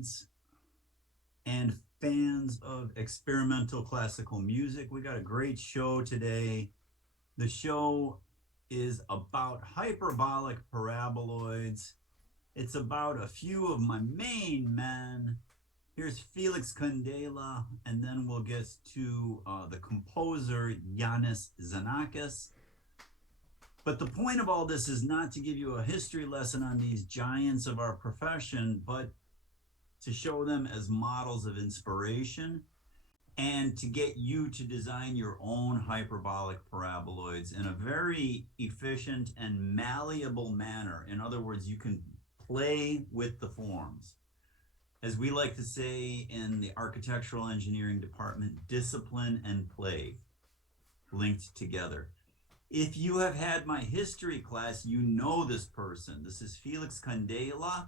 paraboloids and fans of experimental classical music. We got a great show today. The show is about hyperbolic paraboloids. It's about a few of my main men. Here's Felix Kundela, and then we'll get to the composer Yanis Xenakis. But the point of all this is not to give you a history lesson on these giants of our profession, but to show them as models of inspiration and to get you to design your own hyperbolic paraboloids in a very efficient and malleable manner. In other words, you can play with the forms. As we like to say in the architectural engineering department, discipline and play linked together. If you have had my history class, you know this person. This is Felix Kundela.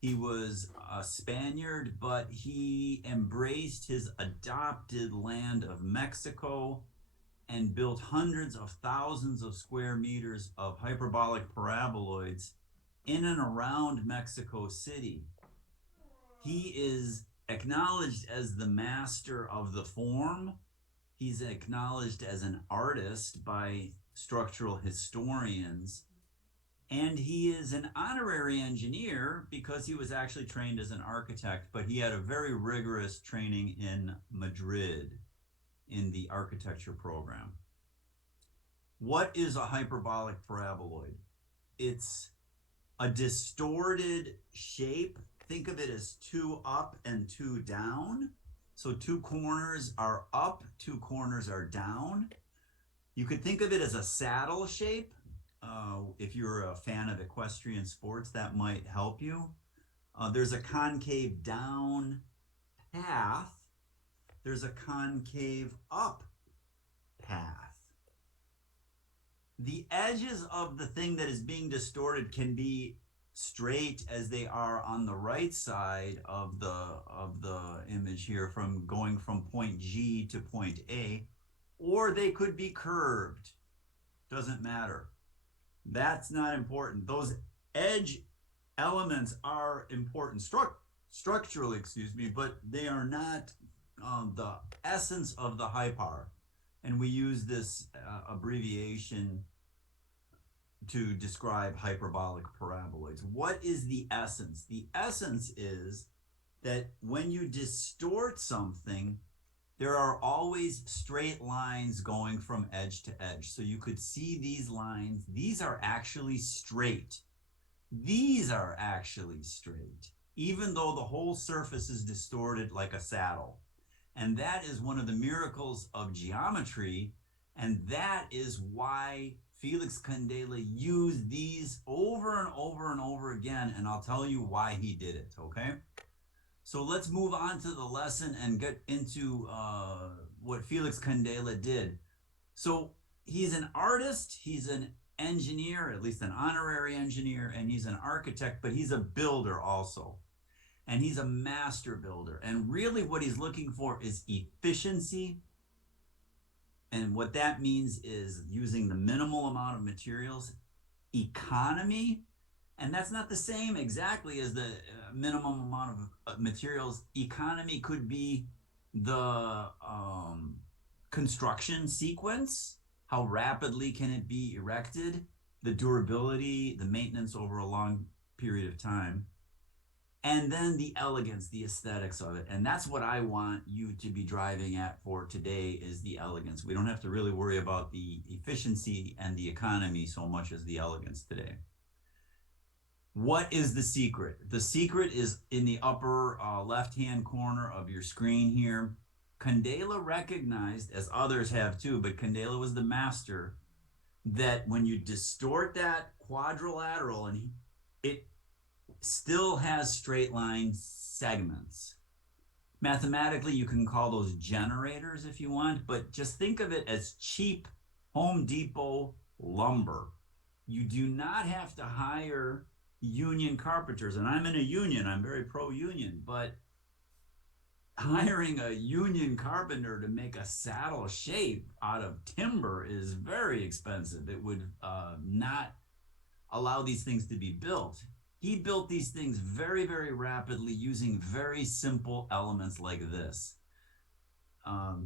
He was a Spaniard, but he embraced his adopted land of Mexico and built hundreds of thousands of square meters of hyperbolic paraboloids in and around Mexico City. He is acknowledged as the master of the form. He's acknowledged as an artist by structural historians. And he is an honorary engineer because he was actually trained as an architect, but he had a very rigorous training in Madrid in the architecture program. What is a hyperbolic paraboloid? It's a distorted shape. Think of it as two up and two down. So two corners are up, two corners are down. You could think of it as a saddle shape. If you're a fan of equestrian sports, that might help you. There's a concave down path. There's a concave up path. The edges of the thing that is being distorted can be straight as they are on the right side of the image here, from going from point G to point A, or they could be curved. Doesn't matter. That's not important. Those edge elements are important structurally, but they are not the essence of the hypar. And we use this abbreviation to describe hyperbolic paraboloids. What is the essence? The essence is that when you distort something, there are always straight lines going from edge to edge. So you could see these lines. These are actually straight. These are actually straight, even though the whole surface is distorted like a saddle. And that is one of the miracles of geometry. And that is why Felix Kundela used these over and over and over again. And I'll tell you why he did it, okay? So let's move on to the lesson and get into what Felix Kundela did. So he's an artist, he's an engineer, at least an honorary engineer, and he's an architect, but he's a builder also. And he's a master builder. And really what he's looking for is efficiency. And what that means is using the minimal amount of materials, economy. And that's not the same exactly as the minimum amount of materials. Economy could be the construction sequence. How rapidly can it be erected? The durability, the maintenance over a long period of time. And then the elegance, the aesthetics of it. And that's what I want you to be driving at for today, is the elegance. We don't have to really worry about the efficiency and the economy so much as the elegance today. What is the secret? The secret is in the upper left-hand corner of your screen here. Kundela recognized, as others have too, but Kundela was the master, that when you distort that quadrilateral, and it still has straight line segments. Mathematically, you can call those generators if you want, but just think of it as cheap Home Depot lumber. You do not have to hire union carpenters, and I'm in a union, I'm very pro-union, but hiring a union carpenter to make a saddle shape out of timber is very expensive. It would not allow these things to be built. He built these things very, very rapidly using very simple elements like this.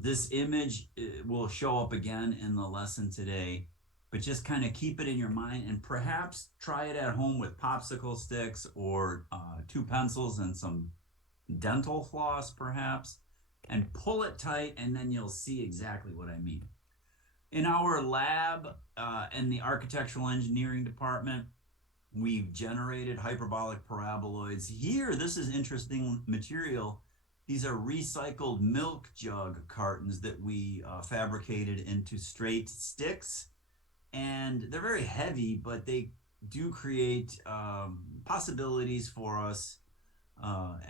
This image will show up again in the lesson today, but just kind of keep it in your mind and perhaps try it at home with popsicle sticks or 2 pencils and some dental floss perhaps, and pull it tight, and then you'll see exactly what I mean. In our lab in the architectural engineering department, we've generated hyperbolic paraboloids. Here, this is interesting material. These are recycled milk jug cartons that we fabricated into straight sticks. And they're very heavy, but they do create possibilities for us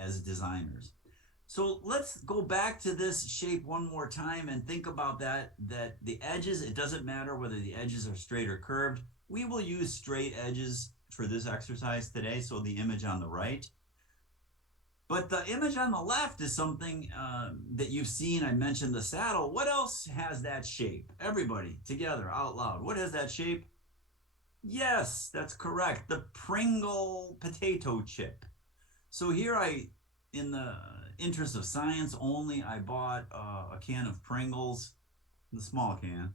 as designers. So let's go back to this shape one more time and think about that the edges, it doesn't matter whether the edges are straight or curved. We will use straight edges for this exercise today, so the image on the right. But the image on the left is something that you've seen. I mentioned the saddle. What else has that shape? Everybody together out loud. What has that shape? Yes, that's correct. The Pringle potato chip. So here in the interest of science only, I bought a can of Pringles, the small can,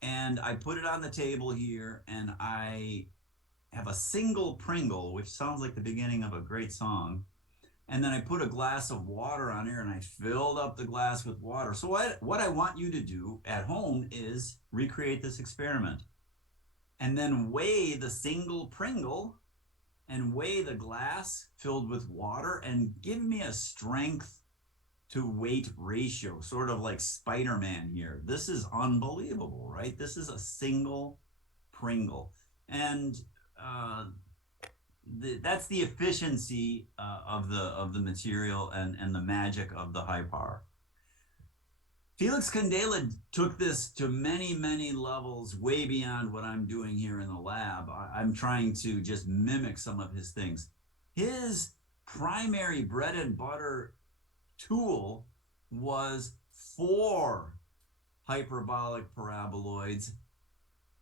and I put it on the table here, and I have a single Pringle, which sounds like the beginning of a great song. And then I put a glass of water on here, and I filled up the glass with water. So what I want you to do at home is recreate this experiment. And then weigh the single Pringle and weigh the glass filled with water and give me a strength to weight ratio, sort of like Spider-Man here. This is unbelievable, right? This is a single Pringle. And that's the efficiency of the material and the magic of the Hypar. Felix Candela took this to many, many levels, way beyond what I'm doing here in the lab. I'm trying to just mimic some of his things. His primary bread and butter tool was 4 hyperbolic paraboloids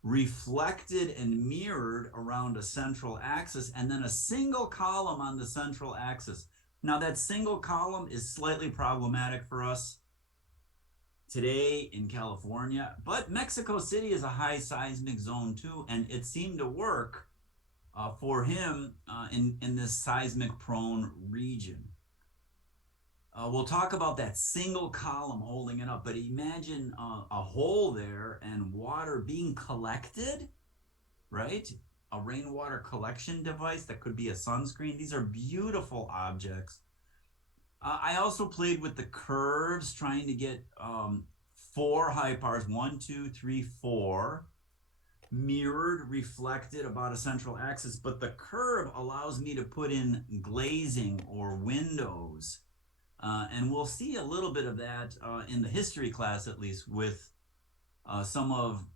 reflected and mirrored around a central axis, and then a single column on the central axis. Now that single column is slightly problematic for us today in California, but Mexico City is a high seismic zone too, and it seemed to work for him in this seismic prone region. We'll talk about that single column holding it up, but imagine a hole there and water being collected, right? A rainwater collection device that could be a sunscreen. These are beautiful objects. I also played with the curves, trying to get 4 Hypars, 1, 2, 3, 4, mirrored, reflected about a central axis, but the curve allows me to put in glazing or windows. And we'll see a little bit of that in the history class, at least, with some of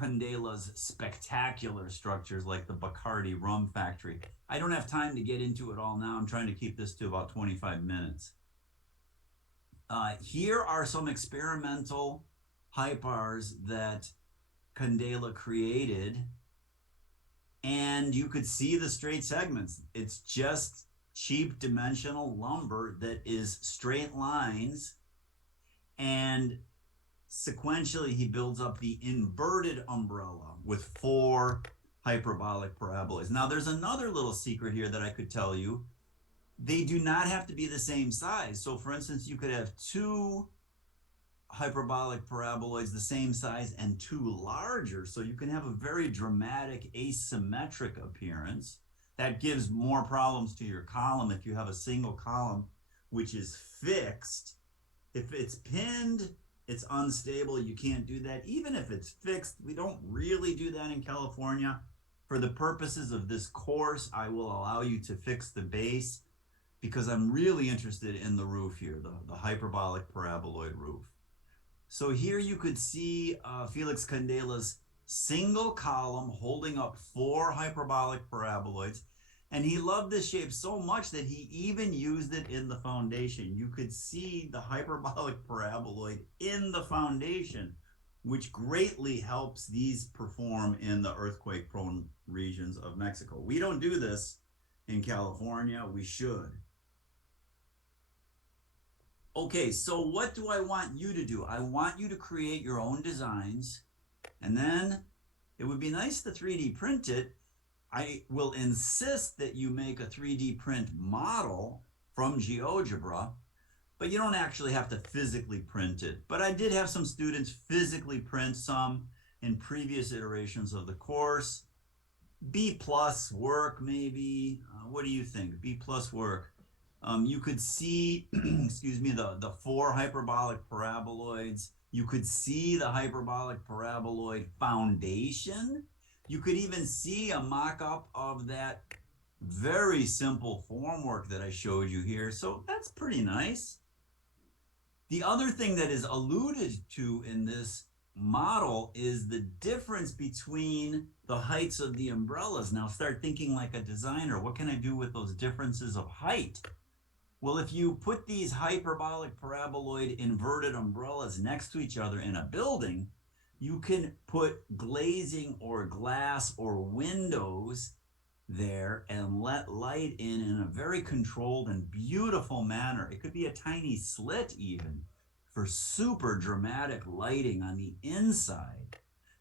Candela's spectacular structures like the Bacardi rum factory. I don't have time to get into it all now. I'm trying to keep this to about 25 minutes. Here are some experimental Hypars that Candela created, and you could see the straight segments. It's just cheap dimensional lumber that is straight lines, and sequentially he builds up the inverted umbrella with 4 hyperbolic paraboloids. Now there's another little secret here that I could tell you. They do not have to be the same size. So for instance, you could have 2 hyperbolic paraboloids the same size and 2 larger, so you can have a very dramatic asymmetric appearance. That gives more problems to your column if you have a single column which is fixed. If it's pinned, it's unstable. You can't do that. Even if it's fixed, we don't really do that in California. For the purposes of this course, I will allow you to fix the base because I'm really interested in the roof here, the hyperbolic paraboloid roof. So here you could see Felix Candela's single column holding up 4 hyperbolic paraboloids. And he loved this shape so much that he even used it in the foundation. You could see the hyperbolic paraboloid in the foundation. which greatly helps these perform in the earthquake-prone regions of Mexico. We don't do this in California. We should. Okay, so what do I want you to do? I want you to create your own designs, and then it would be nice to 3D print it. I will insist that you make a 3D print model from GeoGebra, but you don't actually have to physically print it. But I did have some students physically print some in previous iterations of the course. B plus work, maybe. What do you think? B plus work. You could see, excuse me, the 4 hyperbolic paraboloids. You could see the hyperbolic paraboloid foundation. You could even see a mock-up of that very simple formwork that I showed you here. So that's pretty nice. The other thing that is alluded to in this model is the difference between the heights of the umbrellas. Now start thinking like a designer. What can I do with those differences of height? Well, if you put these hyperbolic paraboloid inverted umbrellas next to each other in a building, you can put glazing or glass or windows there and let light in a very controlled and beautiful manner. It could be a tiny slit even for super dramatic lighting on the inside.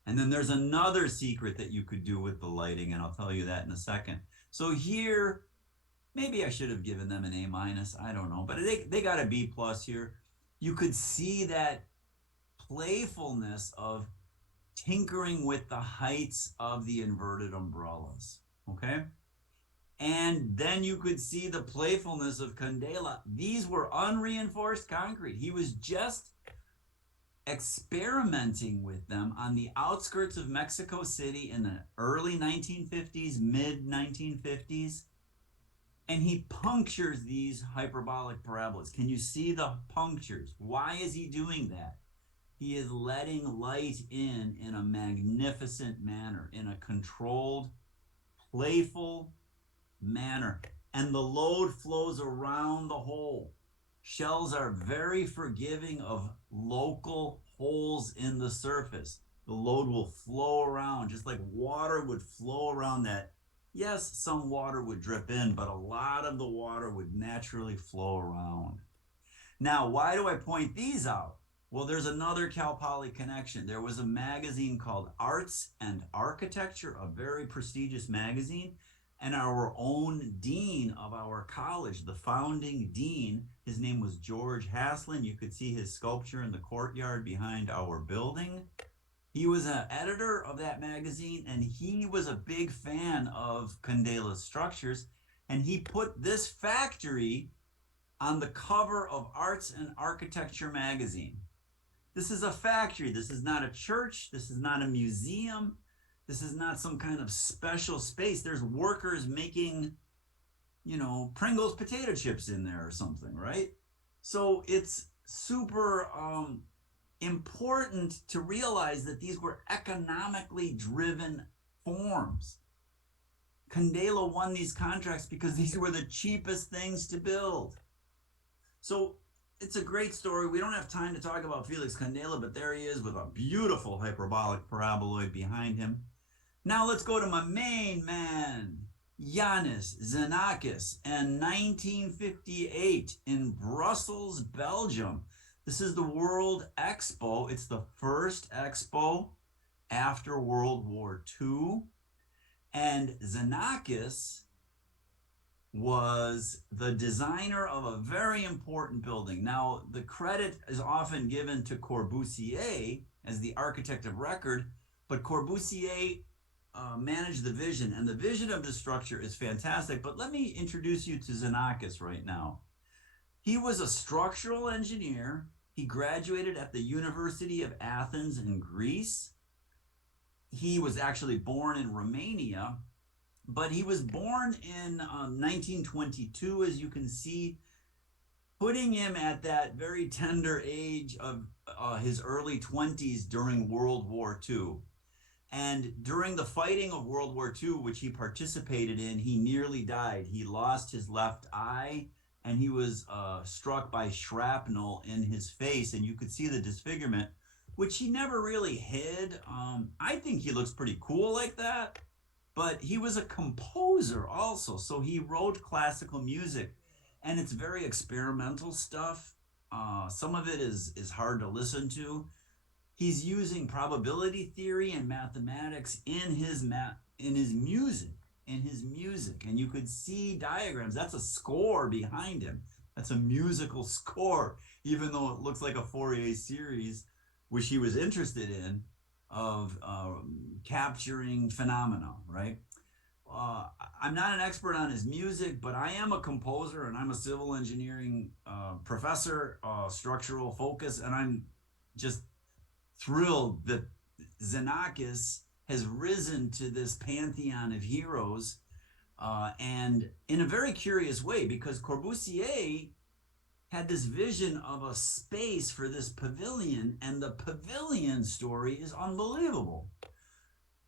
And then there's another secret that you could do with the lighting, and I'll tell you that in a second. So here, maybe I should have given them an A minus, I don't know, but they got a B plus here. You could see that playfulness of tinkering with the heights of the inverted umbrellas, okay? And then you could see the playfulness of Candela. These were unreinforced concrete. He was just experimenting with them on the outskirts of Mexico City in the early 1950s, mid 1950s. And he punctures these hyperbolic paraboloids. Can you see the punctures? Why is he doing that? He is letting light in a magnificent manner, in a controlled, playful manner. And the load flows around the hole. Shells are very forgiving of local holes in the surface. The load will flow around, just like water would flow around that. Yes, some water would drip in, but a lot of the water would naturally flow around. Now, why do I point these out? Well, there's another Cal Poly connection. There was a magazine called Arts and Architecture, a very prestigious magazine, and our own dean of our college, the founding dean, his name was George Haslin. You could see his sculpture in the courtyard behind our building. He was an editor of that magazine, and he was a big fan of Candela's structures, and he put this factory on the cover of Arts and Architecture magazine. This is a factory. This is not a church. This is not a museum. This is not some kind of special space. There's workers making, Pringles potato chips in there or something, right? So it's super important to realize that these were economically driven forms. Candela won these contracts because these were the cheapest things to build. So it's a great story. We don't have time to talk about Felix Candela, but there he is with a beautiful hyperbolic paraboloid behind him. Now let's go to my main man, Yanis Xenakis, in 1958 in Brussels, Belgium. This is the World Expo. It's the first expo after World War II. And Xenakis was the designer of a very important building. Now, the credit is often given to Corbusier as the architect of record, but Corbusier managed the vision, and the vision of the structure is fantastic. But let me introduce you to Xenakis right now. He was a structural engineer. He graduated at the University of Athens in Greece. He was actually born in Romania, but he was born in 1922, as you can see, putting him at that very tender age of his early 20s during World War II. And during the fighting of World War II, which he participated in, he nearly died. He lost his left eye, and he was struck by shrapnel in his face, and you could see the disfigurement. which he never really hid. I think he looks pretty cool like that, but he was a composer also. So he wrote classical music, and it's very experimental stuff. Some of it is hard to listen to. He's using probability theory and mathematics in his music, and you could see diagrams. That's a score behind him. That's a musical score, even though it looks like a Fourier series, which he was interested in, of capturing phenomena, right? uh, I'm not an expert on his music, but I am a composer and I'm a civil engineering professor, structural focus, and I'm just thrilled that Xenakis has risen to this pantheon of heroes, and in a very curious way, because Corbusier had this vision of a space for this pavilion, and the pavilion story is unbelievable.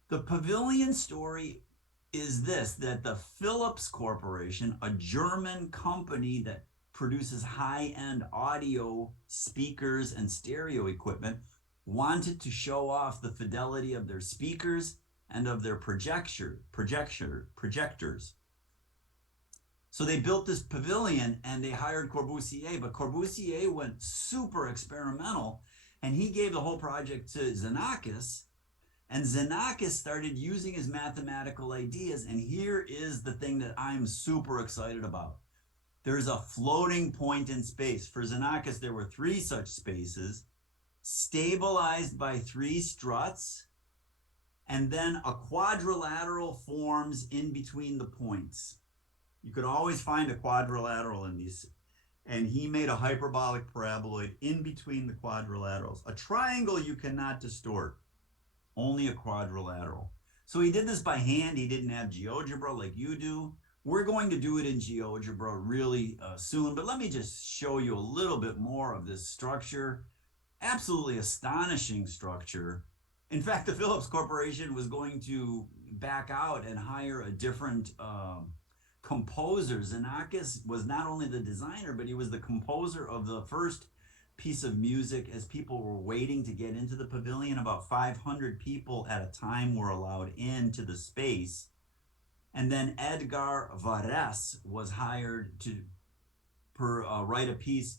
The pavilion story is this: that the Philips Corporation, a German company that produces high-end audio speakers and stereo equipment, wanted to show off the fidelity of their speakers and of their projectors. So they built this pavilion and they hired Corbusier, but Corbusier went super experimental and he gave the whole project to Xenakis. And Xenakis started using his mathematical ideas. And here is the thing that I'm super excited about. There's a floating point in space. For Xenakis, there were three such spaces, stabilized by three struts, and then a quadrilateral forms in between the points. You could always find a quadrilateral in these. And he made a hyperbolic paraboloid in between the quadrilaterals. A triangle you cannot distort, only a quadrilateral. So he did this by hand. He didn't have GeoGebra like you do. We're going to do it in GeoGebra really soon, but let me just show you a little bit more of this structure. Absolutely astonishing structure. In fact, the Philips Corporation was going to back out and hire a different composer. Xenakis was not only the designer, but he was the composer of the first piece of music as people were waiting to get into the pavilion. About 500 people at a time were allowed into the space. And then Edgar Varese was hired to write a piece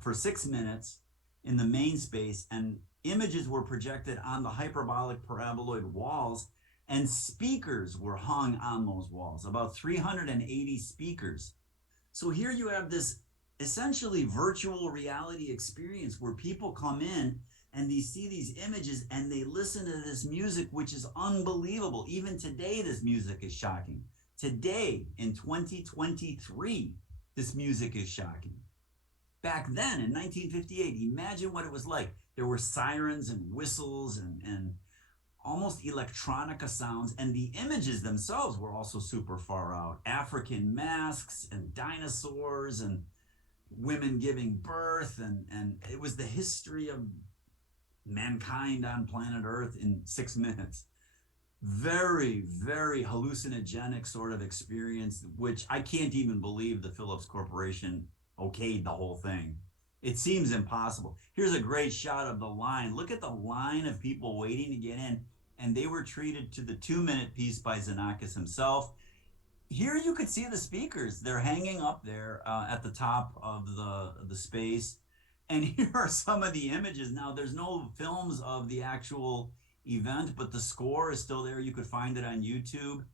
for 6 minutes in the main space, and images were projected on the hyperbolic paraboloid walls, and speakers were hung on those walls, about 380 speakers. So here you have this essentially virtual reality experience where people come in and they see these images and they listen to this music, which is unbelievable. Even today, this music is shocking. Today, in 2023, this music is shocking. Back then, in 1958, imagine what it was like. There were sirens and whistles and almost electronica sounds, and the images themselves were also super far out. African masks and dinosaurs and women giving birth, and it was the history of mankind on planet Earth in 6 minutes. Very, very hallucinogenic sort of experience, which I can't even believe the Philips Corporation okayed the whole thing. It seems impossible. Here's a great shot of the line. Look at the line of people waiting to get in, and they were treated to the 2-minute piece by Xenakis himself. Here you could see the speakers. They're hanging up there at the top of the space. And here are some of the images. Now, there's no films of the actual event, but the score is still there. You could find it on YouTube.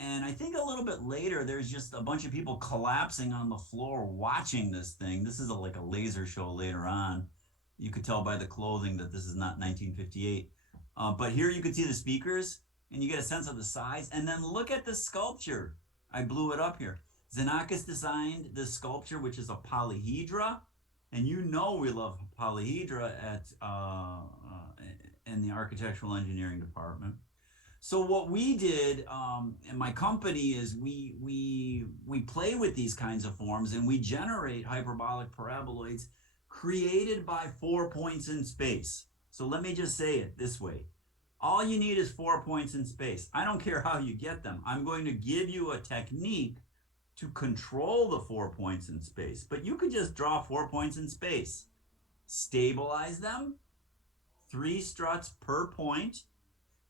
And I think a little bit later, there's just a bunch of people collapsing on the floor watching this thing. This is like a laser show later on. You could tell by the clothing that this is not 1958. But here you could see the speakers, and you get a sense of the size. And then look at the sculpture. I blew it up here. Xenakis designed this sculpture, which is a polyhedra. And you know we love polyhedra in the architectural engineering department. So what we did in my company is we play with these kinds of forms, and we generate hyperbolic paraboloids created by 4 points in space. So let me just say it this way. All you need is 4 points in space. I don't care how you get them. I'm going to give you a technique to control the 4 points in space. But you could just draw 4 points in space, stabilize them, 3 struts per point,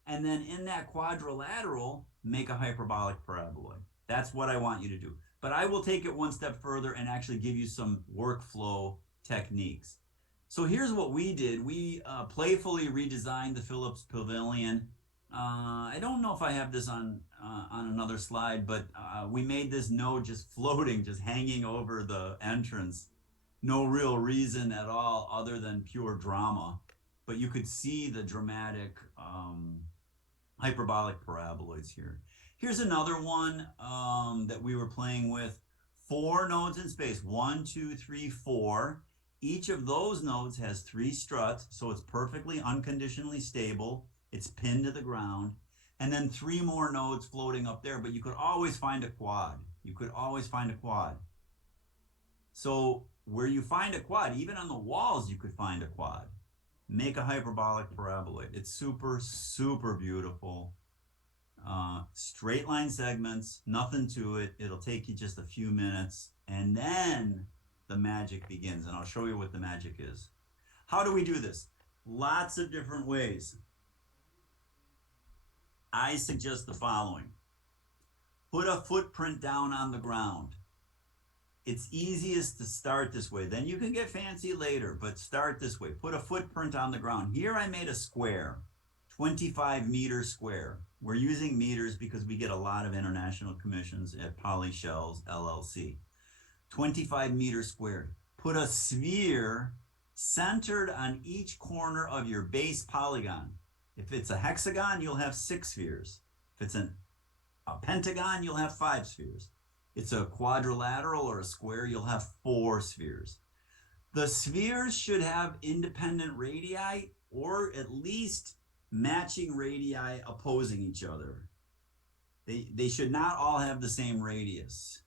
and then in that quadrilateral, make a hyperbolic paraboloid. That's what I want you to do. But I will take it one step further and actually give you some workflow techniques. So here's what we did. We playfully redesigned the Phillips Pavilion. I don't know if I have this on another slide, but we made this node just floating, just hanging over the entrance. No real reason at all other than pure drama. But you could see the dramatic hyperbolic paraboloids here. Here's another one that we were playing with. 4 nodes in space, 1, 2, 3, 4. Each of those nodes has 3 struts, so it's perfectly unconditionally stable. It's pinned to the ground. And then 3 more nodes floating up there, but you could always find a quad. You could always find a quad. So where you find a quad, even on the walls, you could find a quad. Make a hyperbolic paraboloid. It's super, super beautiful. Straight line segments, nothing to it. It'll take you just a few minutes, and then the magic begins, and I'll show you what the magic is. How do we do this? Lots of different ways. I suggest the following. Put a footprint down on the ground. It's easiest to start this way. Then you can get fancy later, but start this way. Put a footprint on the ground. Here I made a square, 25-meter square. We're using meters because we get a lot of international commissions at Poly Shells LLC. 25-meter square. Put a sphere centered on each corner of your base polygon. If it's a hexagon, you'll have 6 spheres. If it's a pentagon, you'll have 5 spheres. It's a quadrilateral or a square, you'll have 4 spheres. The spheres should have independent radii or at least matching radii opposing each other. They should not all have the same radius.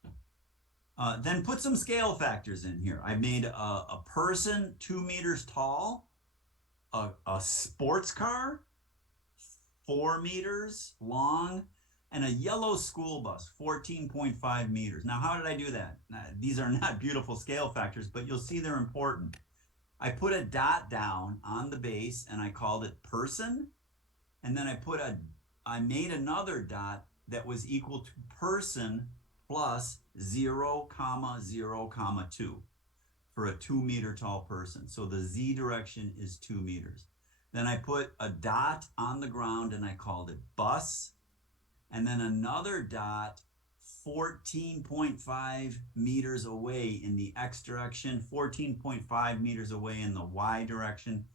Then put some scale factors in here. I made a person 2 meters tall, a sports car 4 meters long, and a yellow school bus, 14.5 meters. Now, how did I do that? These are not beautiful scale factors, but you'll see they're important. I put a dot down on the base and I called it person. And then I made another dot that was equal to person plus 0, 0, 2 for a 2 meter tall person. So the Z direction is 2 meters. Then I put a dot on the ground and I called it bus. And then another dot 14.5 meters away in the X direction, 14.5 meters away in the Y direction,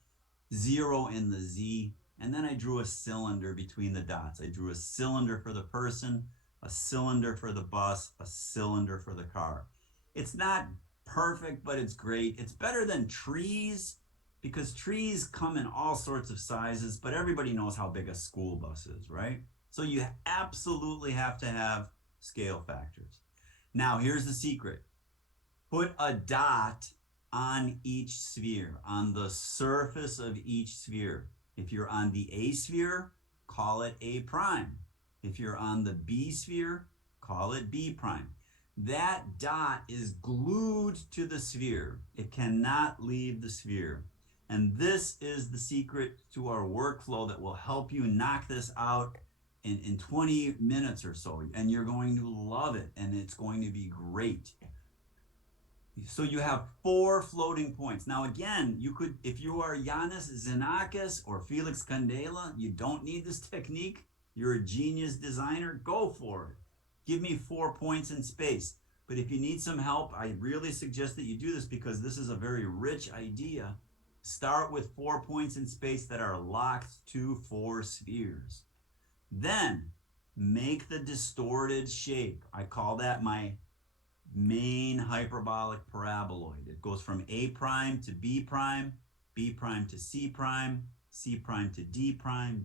0 in the Z. And then I drew a cylinder between the dots. I drew a cylinder for the person, a cylinder for the bus, a cylinder for the car. It's not perfect, but it's great. It's better than trees because trees come in all sorts of sizes, but everybody knows how big a school bus is, right? So you absolutely have to have scale factors. Now, here's the secret. Put a dot on each sphere, on the surface of each sphere. If you're on the A sphere, call it A prime. If you're on the B sphere, call it B prime. That dot is glued to the sphere. It cannot leave the sphere. And this is the secret to our workflow that will help you knock this out in 20 minutes or so, and you're going to love it, and it's going to be great. So you have 4 floating points. Now again, you could, if you are Yanis Xenakis or Felix Candela, you don't need this technique. You're a genius designer, go for it. Give me 4 points in space. But if you need some help, I really suggest that you do this because this is a very rich idea. Start with 4 points in space that are locked to 4 spheres. Then make the distorted shape. I call that my main hyperbolic paraboloid. It goes from A prime to B prime to C prime, C prime to D prime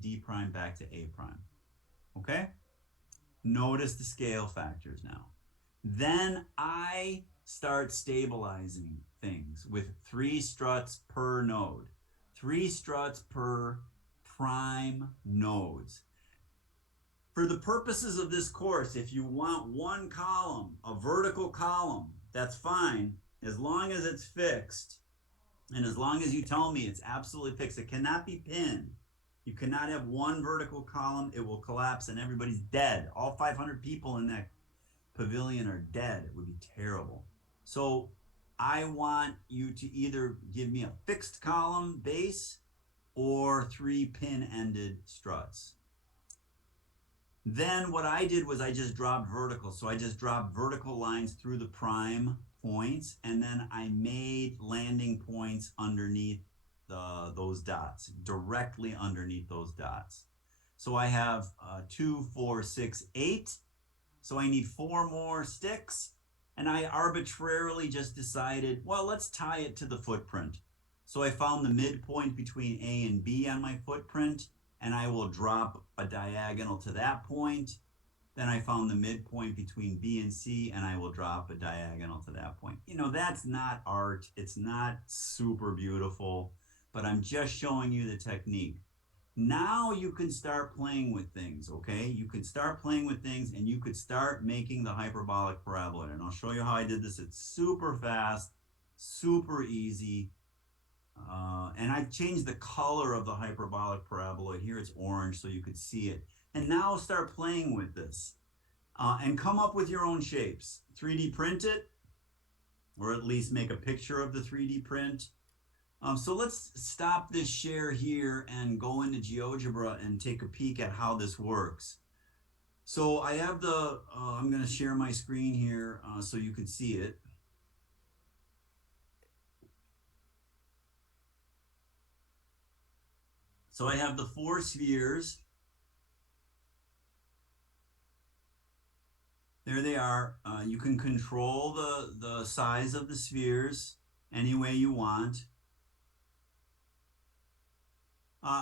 back to A prime. Okay? Notice the scale factors now. Then I start stabilizing things with 3 struts per node. 3 struts per prime nodes. For the purposes of this course, if you want one column, a vertical column, that's fine, as long as it's fixed. And as long as you tell me it's absolutely fixed, it cannot be pinned. You cannot have one vertical column. It will collapse and everybody's dead. All 500 people in that pavilion are dead. It would be terrible. So I want you to either give me a fixed column base or 3 pin-ended struts. Then what I did was I just dropped vertical. So I just dropped vertical lines through the prime points, and then I made landing points underneath those dots, directly underneath those dots. So I have 2, 4, 6, 8. So I need 4 more sticks. And I arbitrarily just decided, well, let's tie it to the footprint. So I found the midpoint between A and B on my footprint, and I will drop a diagonal to that point. Then I found the midpoint between B and C, and I will drop a diagonal to that point. You know, that's not art. It's not super beautiful, but I'm just showing you the technique. Now you can start playing with things, okay? You can start playing with things and you could start making the hyperbolic paraboloid. And I'll show you how I did this. It's super fast, super easy. And I changed the color of the hyperbolic paraboloid. Here it's orange so you could see it. And now start playing with this and come up with your own shapes. 3D print it, or at least make a picture of the 3D print. So let's stop this share here and go into GeoGebra and take a peek at how this works. So I have I'm going to share my screen here so you could see it. So I have the 4 spheres. There they are. You can control the size of the spheres any way you want.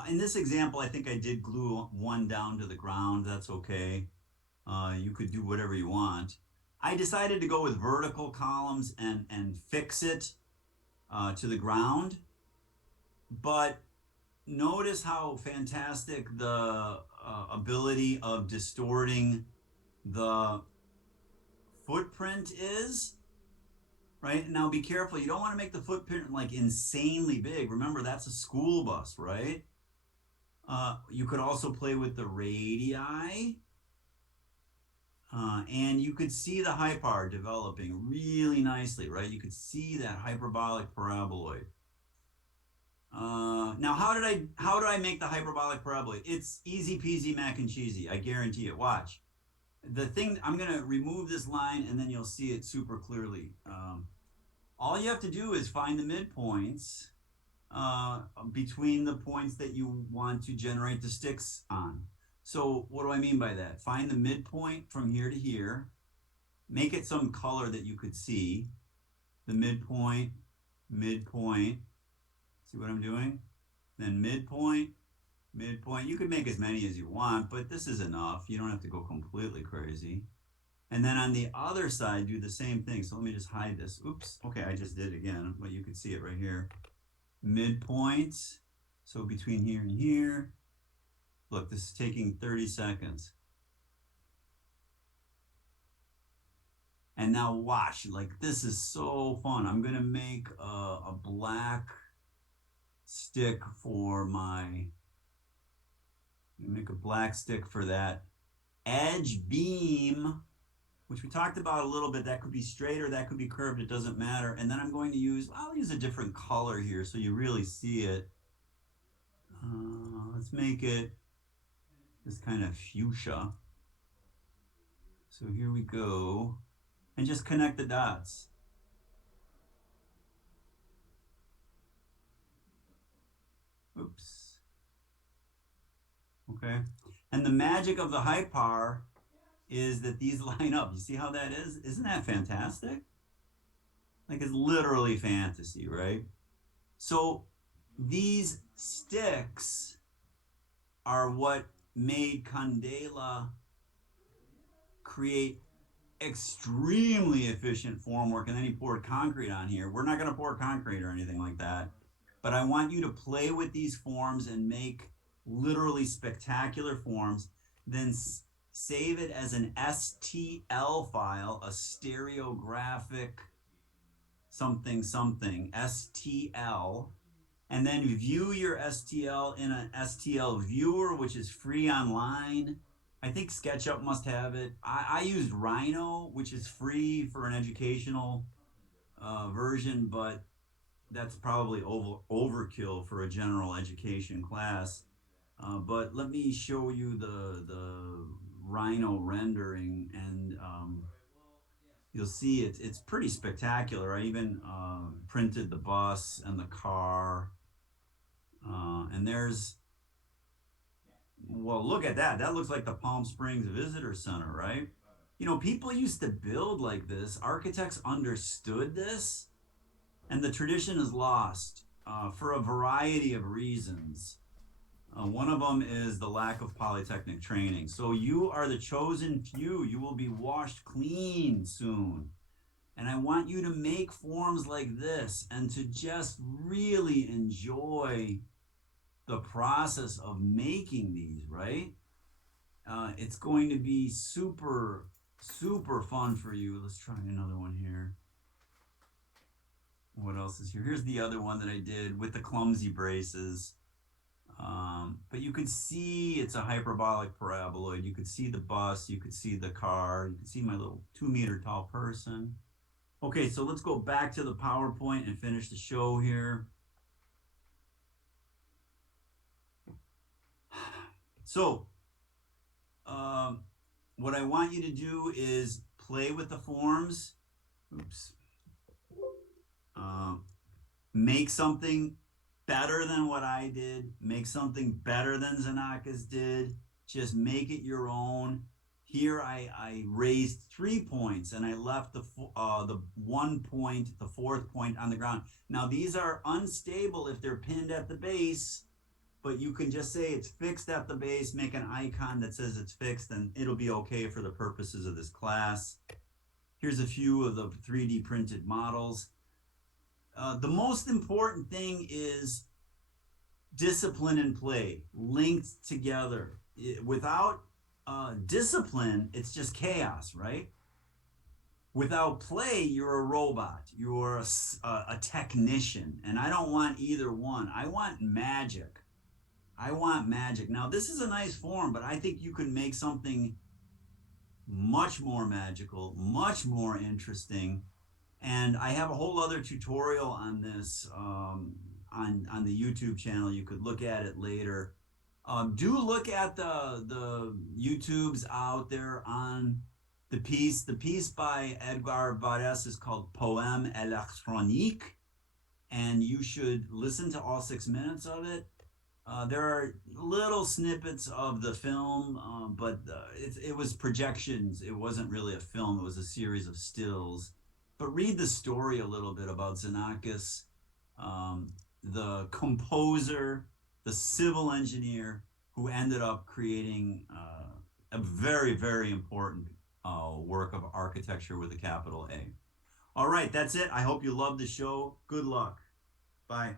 In this example, I think I did glue one down to the ground. That's okay. You could do whatever you want. I decided to go with vertical columns and fix it to the ground. But notice how fantastic the ability of distorting the footprint is. Right? Now be careful. You don't want to make the footprint like insanely big. Remember, that's a school bus, right? You could also play with the radii. And you could see the hypar developing really nicely, right? You could see that hyperbolic paraboloid. Now, how do I make the hyperbolic paraboloid? It's easy peasy mac and cheesy. I guarantee it. Watch. The thing, I'm going to remove this line and then you'll see it super clearly. All you have to do is find the midpoints between the points that you want to generate the sticks on. So what do I mean by that? Find the midpoint from here to here. Make it some color that you could see. The midpoint, midpoint. See what I'm doing? Then midpoint, midpoint. You could make as many as you want, but this is enough. You don't have to go completely crazy. And then on the other side, do the same thing. So let me just hide this. Oops. Okay, I just did it again, but you can see it right here. Midpoints. So between here and here. Look, this is taking 30 seconds. And now watch, like this is so fun. I'm gonna make a black stick for that edge beam, which we talked about a little bit. That could be straight or that could be curved, it doesn't matter. And then I'll use a different color here so you really see it. Let's make it this kind of fuchsia. So here we go. And just connect the dots. Oops. Okay. And the magic of the hypar is that these line up. You see how that is? Isn't that fantastic? Like it's literally fantasy, right? So these sticks are what made Candela create extremely efficient formwork. And then he poured concrete on here. We're not going to pour concrete or anything like that. But I want you to play with these forms and make literally spectacular forms. Then save it as an STL file, a stereographic something something, STL, and then view your STL in an STL viewer, which is free online. I think SketchUp must have it. I used Rhino, which is free for an educational version, but that's probably overkill for a general education class. But let me show you the Rhino rendering, and you'll see it's pretty spectacular. I even printed the bus and the car, and there's, well, look at that. That looks like the Palm Springs Visitor Center, right? You know, people used to build like this. Architects understood this, and the tradition is lost for a variety of reasons. One of them is the lack of polytechnic training. So you are the chosen few. You will be washed clean soon. And I want you to make forms like this and to just really enjoy the process of making these, right? It's going to be super, super fun for you. Let's try another one here. What else is here? Here's the other one that I did with the clumsy braces. But you could see it's a hyperbolic paraboloid. You could see the bus, you could see the car, you could see my little 2-meter tall person. Okay, so let's go back to the PowerPoint and finish the show here. So, what I want you to do is play with the forms. Oops. Make something better than what I did. Make something better than Xenakis did. Just make it your own. Here I raised 3 points and I left the 1 point, the 4th point on the ground. Now these are unstable if they're pinned at the base, but you can just say it's fixed at the base, make an icon that says it's fixed, and it'll be okay for the purposes of this class. Here's a few of the 3D printed models. The most important thing is discipline and play linked together. Without discipline, it's just chaos, right? Without play, you're a robot. You're a technician, and I don't want either one. I want magic. I want magic. Now, this is a nice form, but I think you can make something much more magical, much more interesting. And I have a whole other tutorial on this on the YouTube channel. You could look at it later. Do look at the YouTubes out there on the piece. The piece by Edgar Varese is called Poème électronique, and you should listen to all 6 minutes of it. There are little snippets of the film, but it was projections. It wasn't really a film. It was a series of stills. But read the story a little bit about Xenakis, the composer, the civil engineer who ended up creating a very, very important work of architecture with a capital A. All right, that's it. I hope you loved the show. Good luck. Bye.